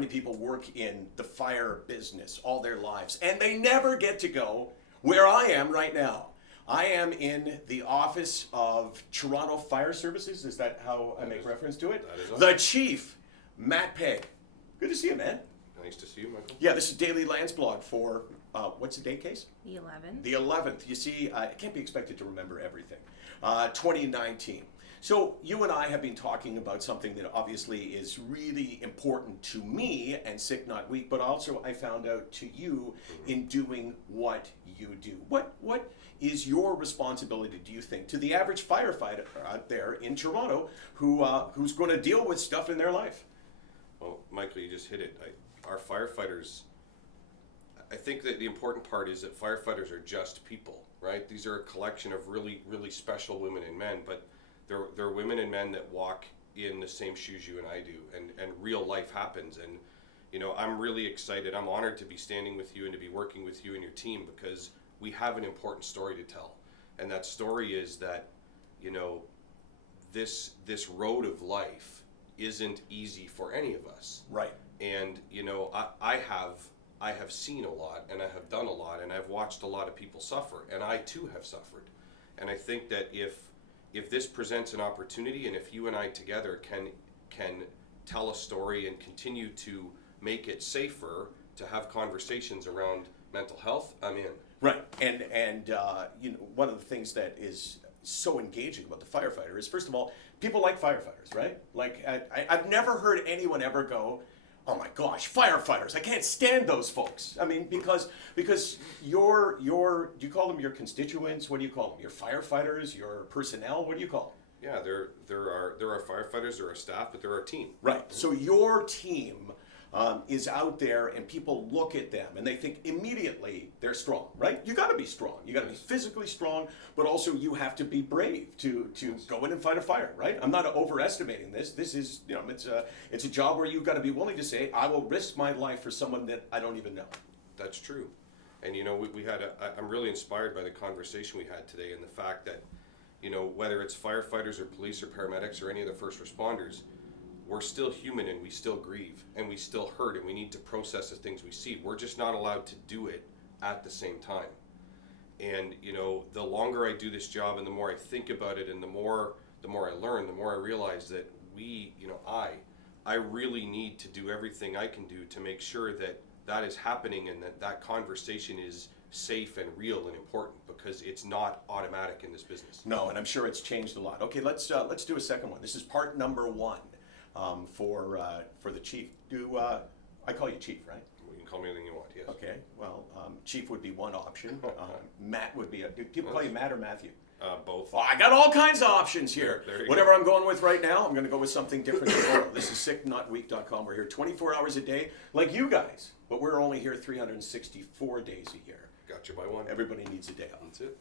many people work in the fire business all their lives, and they never get to go where I am right now. I am in the office of Toronto Fire Services. Is that how I make reference to it? That is the Chief, Matt Pegg. Good to see you, man. Nice to see you, Michael. Yeah, this is Daily Landsblog for, what's the date, Case? The 11th. The 11th. You see, I can't be expected to remember everything. 2019. So you and I have been talking about something that obviously is really important to me and SickNotWeak, but also I found out to you in doing what you do. What is your responsibility, do you think, to the average firefighter out there in Toronto who's going to deal with stuff in their life? Well, Michael, you just hit it. Our firefighters, I think that the important part is that firefighters are just people, right? These are a collection of really, really special women and men, but they're women and men that walk in the same shoes you and I do, and real life happens. And, you know, I'm really excited. I'm honored to be standing with you and to be working with you and your team, because we have an important story to tell. And that story is that, you know, this road of life isn't easy for any of us. Right. And, you know, I have seen a lot, and I have done a lot, and I've watched a lot of people suffer, and I too have suffered. And I think that if this presents an opportunity, and if you and I together can tell a story and continue to make it safer to have conversations around mental health, I'm in. Right, and you know, one of the things that is so engaging about the firefighter is, first of all, people like firefighters, right? Like, I've never heard anyone ever go, oh my gosh, firefighters, I can't stand those folks. I mean, because your do you call them your constituents? What do you call them? Your firefighters, your personnel? What do you call them? Yeah, there are firefighters, there are staff, but there are team. Right. So your team is out there, and people look at them and they think immediately they're strong, right? You got to be strong. You got to be physically strong, but also you have to be brave to go in and fight a fire, right? I'm not overestimating this. This is, you know, it's a job where you've got to be willing to say, I will risk my life for someone that I don't even know. That's true. And, you know, we had I'm really inspired by the conversation we had today, and the fact that, you know, whether it's firefighters or police or paramedics or any of the first responders, we're still human, and we still grieve, and we still hurt, and we need to process the things we see. We're just not allowed to do it at the same time. And, you know, the longer I do this job and the more I think about it, and the more I learn, the more I realize that I really need to do everything I can do to make sure that that is happening, and that conversation is safe and real and important, because it's not automatic in this business. No, and I'm sure it's changed a lot. Okay, let's do a second one. This is part number 1 for the Chief. I call you Chief, right? You can call me anything you want, yes. Okay, well, Chief would be one option. Matt would be do people call you Matt or Matthew? Both. Oh, I got all kinds of options here. There you Whatever go. I'm going with right now, I'm going to go with something different tomorrow. This is SickNotWeak.com. We're here 24 hours a day, like you guys, but we're only here 364 days a year. Got you by one. Everybody needs a day off. That's it.